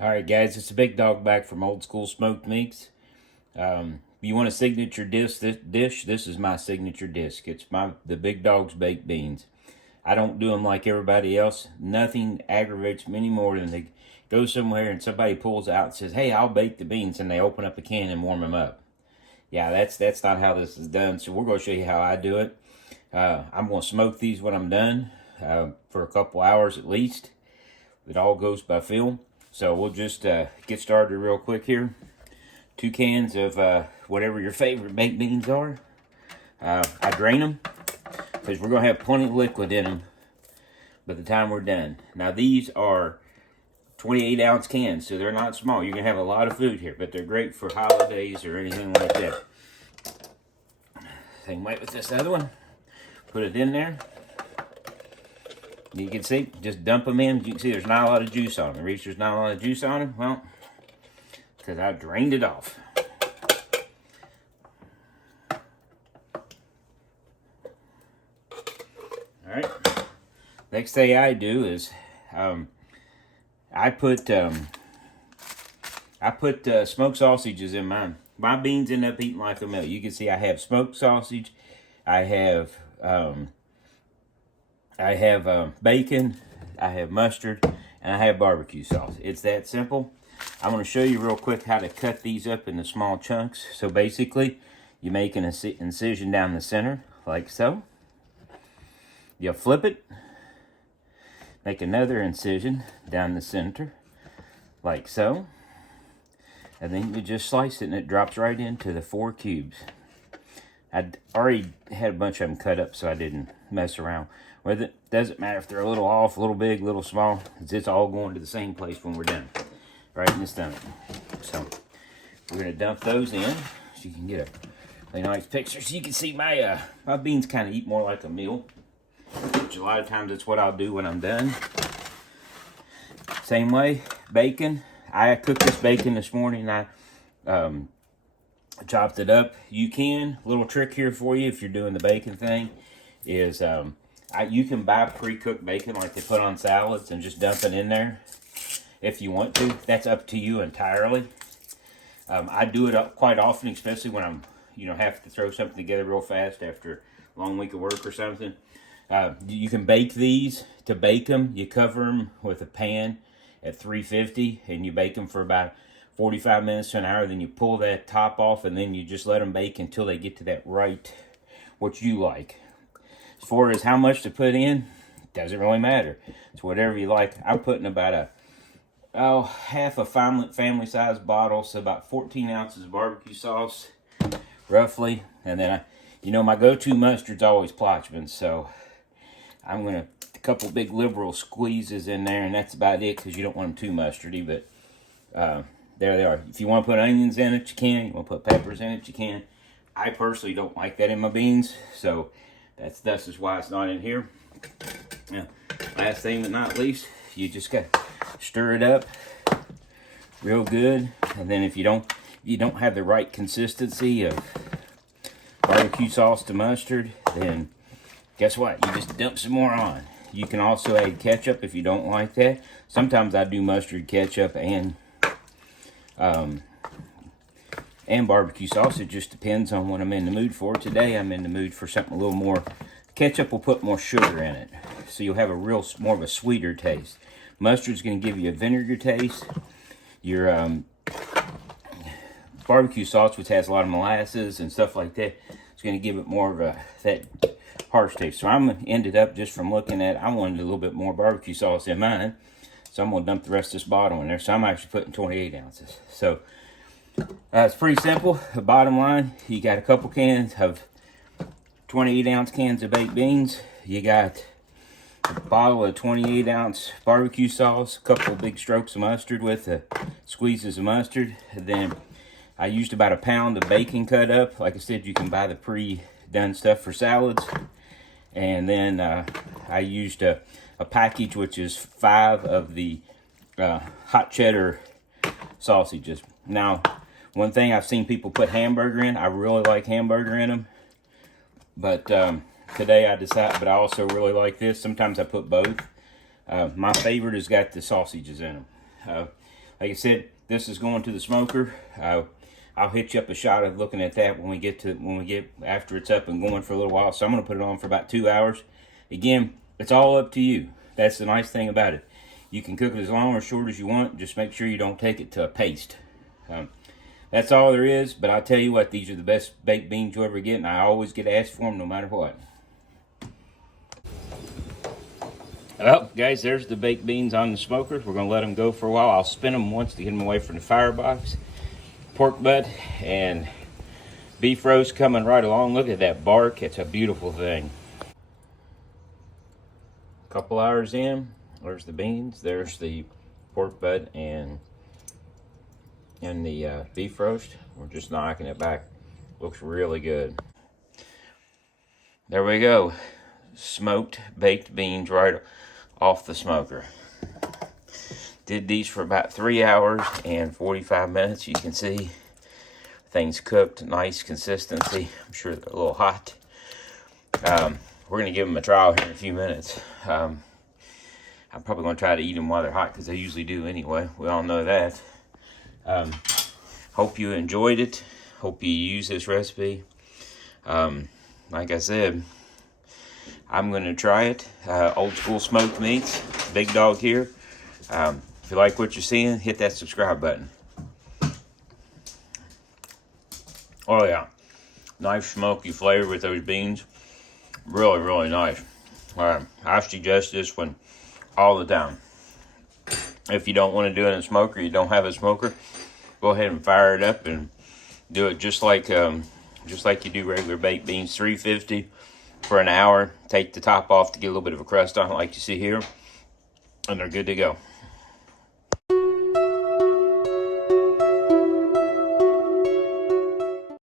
All right, guys, it's a Bigdog back from Old School Smoked Meats. You want a signature dish? This is my signature dish. It's the Bigdog's baked beans. I don't do them like everybody else. Nothing aggravates me any more than they go somewhere and somebody pulls out and says, "Hey, I'll bake the beans," and they open up a can and warm them up. Yeah, that's not how this is done. So we're going to show you how I do it. I'm going to smoke these when I'm done for a couple hours at least. It all goes by feel. So we'll just get started real quick here. 2 cans of whatever your favorite baked beans are. I drain them because we're going to have plenty of liquid in them by the time we're done. Now these are 28-ounce cans, so they're not small. You can have a lot of food here, but they're great for holidays or anything like that. Same way with this other one. Put it in there. You can see, just dump them in. You can see there's not a lot of juice on them. The reason there's not a lot of juice on them, well, because I drained it off. All right. Next thing I do is I put smoked sausages in mine. My beans end up eating like a milk. You can see I have smoked sausage. I have bacon, I have mustard, and I have barbecue sauce. It's that simple. I'm going to show you real quick how to cut these up into small chunks. So basically, you make an incision down the center, like so. You flip it, make another incision down the center, like so. And then you just slice it, and it drops right into the 4 cubes. I already had a bunch of them cut up, so I didn't mess around with it. Doesn't matter if they're a little off, a little big, a little small. It's all going to the same place when we're done, right in the stomach. So we're gonna dump those in, so you can get a really nice picture. So you can see my beans kind of eat more like a meal, which a lot of times that's what I'll do when I'm done. Same way, bacon. I cooked this bacon this morning. I chopped it up. You can, little trick here for you if you're doing the bacon thing, is you can buy pre-cooked bacon like they put on salads and just dump it in there if you want to. That's up to you entirely. I do it quite often, especially when I'm, have to throw something together real fast after a long week of work or something. You can bake these. To bake them, you cover them with a pan at 350 and you bake them for about 45 minutes to an hour. Then you pull that top off and then you just let them bake until they get to that what you like. As far as how much to put in, doesn't really matter. It's whatever you like. I'm putting about half a family size bottle, so about 14 ounces of barbecue sauce, roughly. And then my go-to mustard's always Plotchman's, so I'm gonna a couple big liberal squeezes in there, and that's about it because you don't want them too mustardy. But there they are. If you want to put onions in it, you can. You want to put peppers in it, you can. I personally don't like that in my beans, so that's just why it's not in here. Now, last thing but not least, you just got to stir it up real good. And then if you don't have the right consistency of barbecue sauce to mustard, then guess what? You just dump some more on. You can also add ketchup if you don't like that. Sometimes I do mustard, ketchup, and barbecue sauce. It just depends on what I'm in the mood for. Today I'm in the mood for something a little more. Ketchup will put more sugar in it, so you'll have more of a sweeter taste. Mustard's going to give you a vinegar taste. Your barbecue sauce, which has a lot of molasses and stuff like that, is going to give it more of that harsh taste. So I'm ended up, just from looking at it, I wanted a little bit more barbecue sauce in mine, so I'm going to dump the rest of this bottle in there. So I'm actually putting 28 ounces. So it's pretty simple. The bottom line, you got a couple cans of 28-ounce cans of baked beans. You got a bottle of 28-ounce barbecue sauce, a couple of big strokes of mustard with squeezes of mustard. And then I used about a pound of bacon cut up. Like I said, you can buy the pre-done stuff for salads. And then I used a package, which is 5 of the hot cheddar sausages. Now, one thing I've seen people put hamburger in. I really like hamburger in them. But today I decided, but I also really like this. Sometimes I put both. My favorite has got the sausages in them. Like I said, this is going to the smoker. I'll hit you up a shot of looking at that when we get after it's up and going for a little while. So I'm going to put it on for about 2 hours. Again, it's all up to you. That's the nice thing about it. You can cook it as long or short as you want. Just make sure you don't take it to a paste. That's all there is. But I'll tell you what, these are the best baked beans you'll ever get, and I always get asked for them no matter what. Well, guys, there's the baked beans on the smoker. We're going to let them go for a while. I'll spin them once to get them away from the firebox. Pork butt and beef roast coming right along. Look at that bark. It's a beautiful thing. A couple hours in, there's the beans. There's the pork butt and the beef roast. We're just knocking it back. Looks really good. There we go. Smoked baked beans right off the smoker. Did these for about 3 hours and 45 minutes. You can see things cooked, nice consistency. I'm sure they're a little hot. We're going to give them a trial here in a few minutes. I'm probably going to try to eat them while they're hot because they usually do anyway. We all know that. Hope you enjoyed it. Hope you use this recipe. Like I said, I'm going to try it. Old school smoked meats. Bigdog here. If you like what you're seeing, hit that subscribe button. Oh yeah, nice smoky flavor with those beans. Really, really nice. I suggest this one all the time. If you don't want to do it in a smoker, you don't have a smoker, go ahead and fire it up and do it just like you do regular baked beans. 350 for an hour. Take the top off to get a little bit of a crust on it like you see here, and they're good to go.